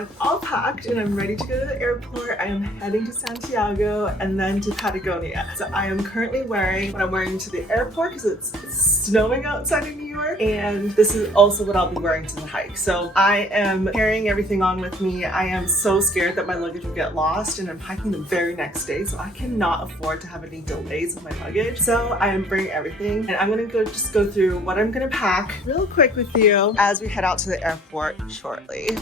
I'm all packed and I'm ready to go to the airport. I am heading to Santiago and then to Patagonia. So I am currently wearing what I'm wearing to the airport because it's snowing outside of New York. And this is also what I'll be wearing to the hike. So I am carrying everything on with me. I am so scared that my luggage will get lost and I'm hiking the very next day. So I cannot afford to have any delays with my luggage. So I am bringing everything and I'm gonna just go through what I'm gonna pack real quick with you as we head out to the airport shortly.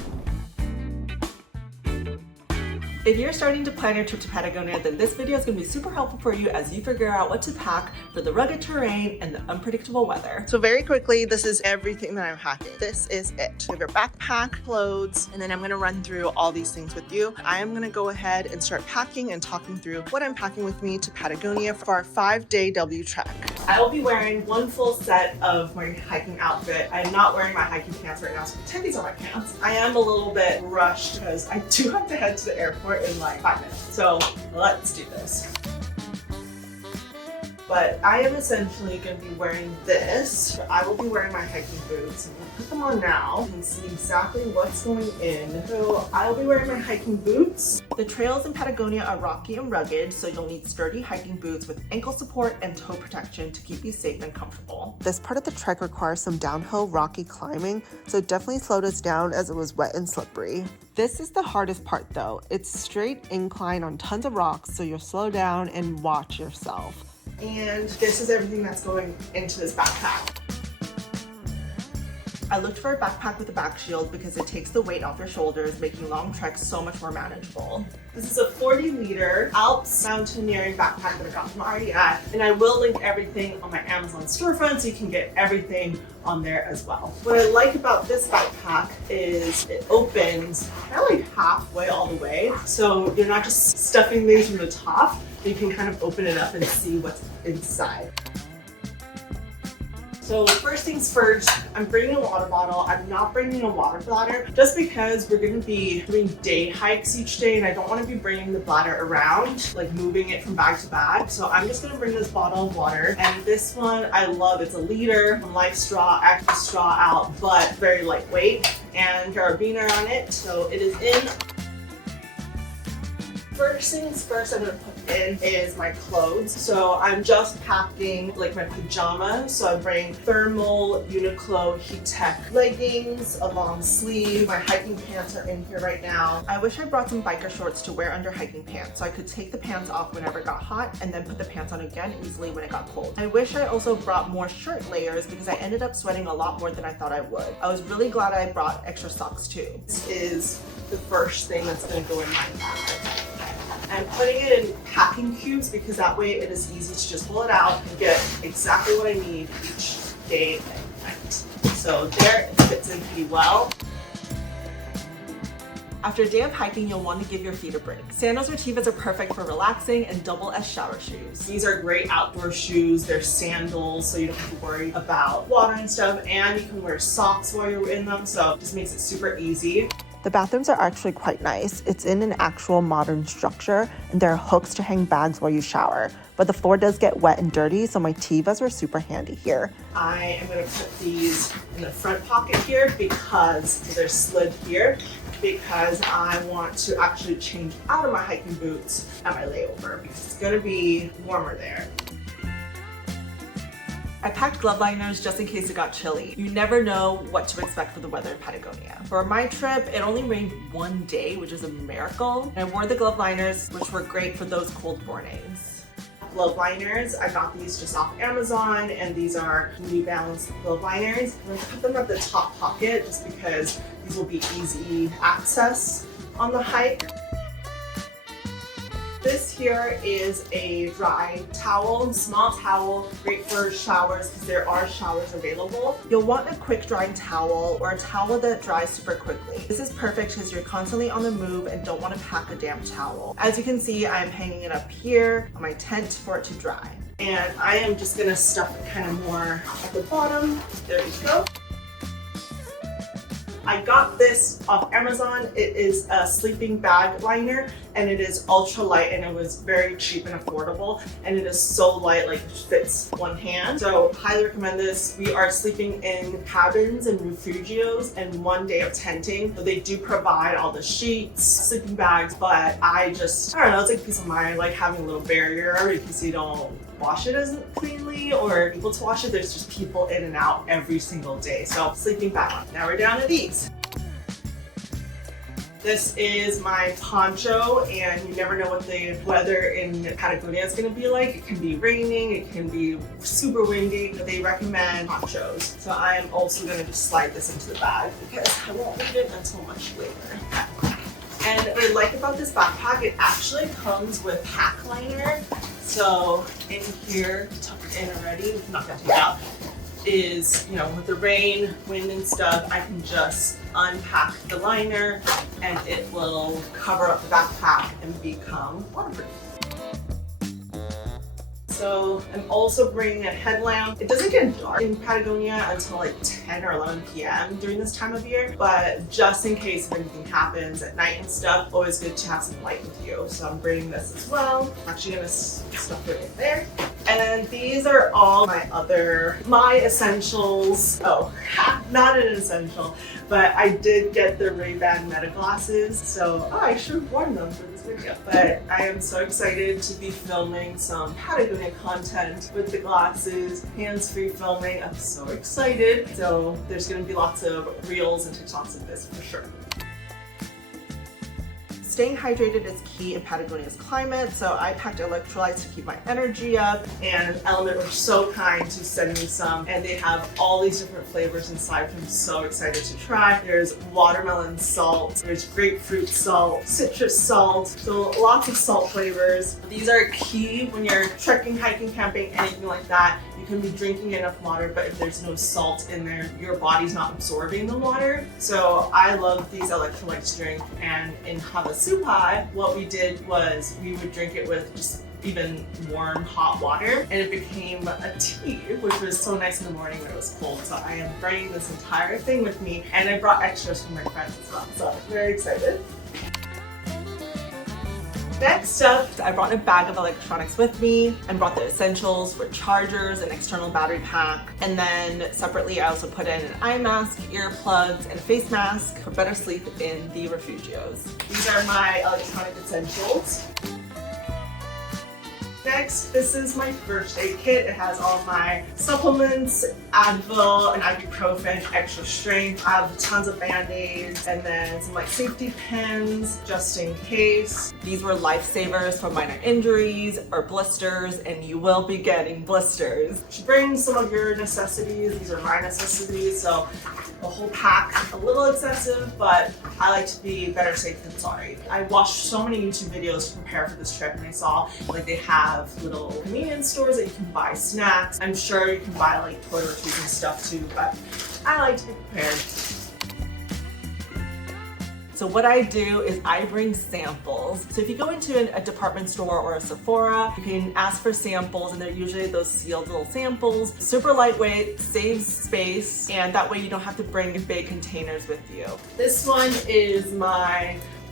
If you're starting to plan your trip to Patagonia, then this video is going to be super helpful for you as you figure out what to pack for the rugged terrain and the unpredictable weather. So very quickly, this is everything that I'm packing. This is it. You have your backpack, clothes, and then I'm going to run through all these things with you. I am going to go ahead and start packing and talking through what I'm packing with me to Patagonia for our 5-day W trek. I will be wearing one full set of my hiking outfit. I'm not wearing my hiking pants right now, so pretend these are my pants. I am a little bit rushed because I do have to head to the airport in like 5 minutes. So let's do this. But I am essentially going to be wearing this. I will be wearing my hiking boots. I'm going to put them on now and see exactly what's going in. So I will be wearing my hiking boots. The trails in Patagonia are rocky and rugged, so you'll need sturdy hiking boots with ankle support and toe protection to keep you safe and comfortable. This part of the trek requires some downhill rocky climbing, so it definitely slowed us down as it was wet and slippery. This is the hardest part though. It's straight incline on tons of rocks, so you'll slow down and watch yourself. And this is everything that's going into this backpack. I looked for a backpack with a back shield because it takes the weight off your shoulders, making long treks so much more manageable. This is a 40-liter Alps mountaineering backpack that I got from REF, and I will link everything on my Amazon storefront so you can get everything on there as well. What I like about this backpack is it opens kind of like halfway all the way, so you're not just stuffing things from the top. You can kind of open it up and see what's inside. So first things first, I'm bringing a water bottle. I'm not bringing a water bladder just because we're going to be doing day hikes each day and I don't want to be bringing the bladder around, like moving it from bag to bag. So I'm just going to bring this bottle of water, and this one I love. It's a liter, life straw, extra straw out, but very lightweight, and carabiner on it. So it is in. First things first I'm going to put in is my clothes. So I'm just packing like my pajamas. So I'm bringing thermal Uniqlo heat tech leggings, a long sleeve. My hiking pants are in here right now. I wish I brought some biker shorts to wear under hiking pants so I could take the pants off whenever it got hot and then put the pants on again easily when it got cold. I wish I also brought more shirt layers because I ended up sweating a lot more than I thought I would. I was really glad I brought extra socks too. This is the first thing that's going to go in my bag. I'm putting it in packing cubes because that way it is easy to just pull it out and get exactly what I need each day and night. So there, it fits in pretty well. After a day of hiking, you'll want to give your feet a break. Sandals or Tevas are perfect for relaxing and double as shower shoes. These are great outdoor shoes. They're sandals, so you don't have to worry about water and stuff, and you can wear socks while you're in them, so it just makes it super easy. The bathrooms are actually quite nice. It's in an actual modern structure and there are hooks to hang bags while you shower. But the floor does get wet and dirty, so my Tevas were super handy here. I am going to put these in the front pocket here because they're slid here, because I want to actually change out of my hiking boots at my layover because it's going to be warmer there. I packed glove liners just in case it got chilly. You never know what to expect for the weather in Patagonia. For my trip, it only rained one day, which is a miracle. And I wore the glove liners, which were great for those cold mornings. Glove liners, I got these just off Amazon, and these are New Balance glove liners. I'm going to put them at the top pocket just because these will be easy access on the hike. This here is a dry towel, small towel, great for showers because there are showers available. You'll want a quick drying towel or a towel that dries super quickly. This is perfect because you're constantly on the move and don't want to pack a damp towel. As you can see, I'm hanging it up here on my tent for it to dry. And I am just going to stuff it kind of more at the bottom. There we go. I got this off Amazon. It is a sleeping bag liner and it is ultra light and it was very cheap and affordable, and it is so light, like it fits one hand. So highly recommend this. We are sleeping in cabins and refugios and 1 day of tenting. So they do provide all the sheets, sleeping bags, but I don't know, it's like peace of mind. I like having a little barrier because you don't wash it as cleanly or able to wash it. There's just people in and out every single day. So sleeping bag. Now we're down to these. This is my poncho, and you never know what the weather in Patagonia is going to be like. It can be raining, it can be super windy, but they recommend ponchos. So I am also going to just slide this into the bag because I won't need it until much later. And what I like about this backpack, it actually comes with pack liner. So in here, tucked in already, I'm not gonna take it out, is, you know, with the rain, wind and stuff, I can just unpack the liner and it will cover up the backpack and become waterproof. So I'm also bringing a headlamp. It doesn't get dark in Patagonia until like 10 or 11 p.m. during this time of year, but just in case if anything happens at night and stuff, always good to have some light with you. So I'm bringing this as well. I'm actually gonna stuff it in there. And these are all my essentials. Oh, not an essential, but I did get the Ray-Ban Meta glasses. So I should have worn them for this video. But I am so excited to be filming some Patagonia content with the glasses, hands-free filming. I'm so excited. So there's gonna be lots of reels and TikToks of this for sure. Staying hydrated is key in Patagonia's climate, so I packed electrolytes to keep my energy up, and Element were so kind to send me some, and they have all these different flavors inside, which I'm so excited to try. There's watermelon salt, there's grapefruit salt, citrus salt, so lots of salt flavors. These are key when you're trekking, hiking, camping, anything like that. You can be drinking enough water, but if there's no salt in there, your body's not absorbing the water. So I love these electrolytes drink, and in Havasupai, what we did was we would drink it with just even warm hot water, and it became a tea, which was so nice in the morning when it was cold. So I am bringing this entire thing with me, and I brought extras from my friends as well. So I'm very excited. Next up, I brought a bag of electronics with me and brought the essentials for chargers and external battery pack. And then separately, I also put in an eye mask, earplugs, and a face mask for better sleep in the refugios. These are my electronic essentials. Next, this is my first aid kit. It has all my supplements, Advil and ibuprofen, extra strength. I have tons of band-aids and then some like safety pins just in case. These were lifesavers for minor injuries or blisters, and you will be getting blisters. You should bring some of your necessities. These are my necessities, so the whole pack, a little excessive, but I like to be better safe than sorry. I watched so many YouTube videos to prepare for this trip, and I saw like they have little convenience stores that you can buy snacks. I'm sure you can buy like toiletries and stuff too, but I like to be prepared. So what I do is I bring samples. So if you go into a department store or a Sephora, you can ask for samples, and they're usually those sealed little samples. Super lightweight, saves space, and that way you don't have to bring big containers with you. This one is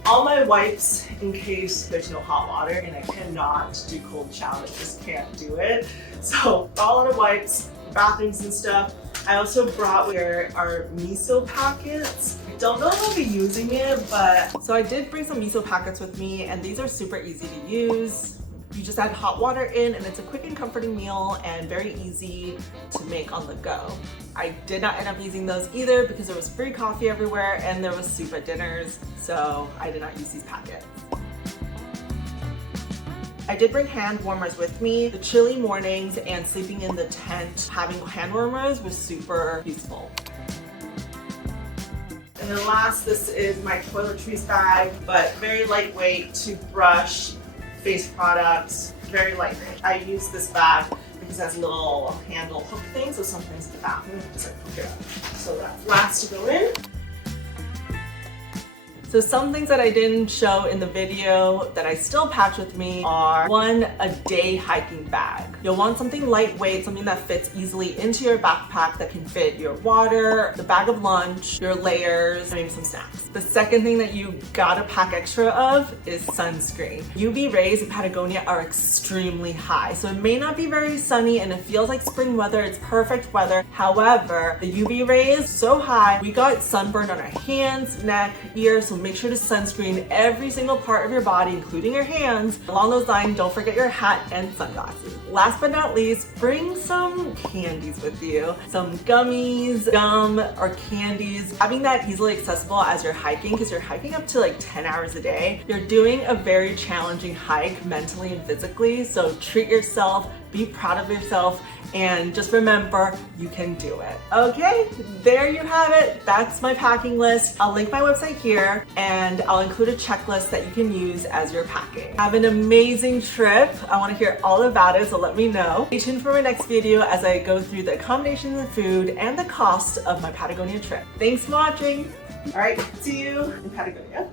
all my wipes in case there's no hot water and I cannot do cold showers, just can't do it. So all of the wipes, bathrooms and stuff. I also brought our miso packets. I don't know if I'll be using it, but so I did bring some miso packets with me, and these are super easy to use. You just add hot water in, and it's a quick and comforting meal and very easy to make on the go. I did not end up using those either because there was free coffee everywhere and there was soup at dinners, so I did not use these packets. I did bring hand warmers with me. The chilly mornings and sleeping in the tent, having hand warmers was super useful. And then last, this is my Toiletry Bag, but very lightweight, toothbrush, face products, very lightweight. I use this bag because it has a little handle hook thing, so sometimes in the bathroom, just like hook it up. So that's last to go in. So some things that I didn't show in the video that I still packed with me are one, a day hiking bag. You'll want something lightweight, something that fits easily into your backpack that can fit your water, the bag of lunch, your layers, and maybe some snacks. The second thing that you gotta pack extra of is sunscreen. UV rays in Patagonia are extremely high, so it may not be very sunny and it feels like spring weather. It's perfect weather. However, the UV rays so high, we got sunburned on our hands, neck, ears, so make sure to sunscreen every single part of your body, including your hands. Along those lines, don't forget your hat and sunglasses. Last but not least, bring some candies with you. Some gummies, gum, or candies. Having that easily accessible as you're hiking, because you're hiking up to like 10 hours a day. You're doing a very challenging hike mentally and physically, so treat yourself, be proud of yourself, and just remember, you can do it. Okay, there you have it. That's my packing list. I'll link my website here, and I'll include a checklist that you can use as you're packing. Have an amazing trip. I want to hear all about it, so let me know. Stay tuned for my next video as I go through the accommodations, the food, and the cost of my Patagonia trip. Thanks for watching. All right, see you in Patagonia.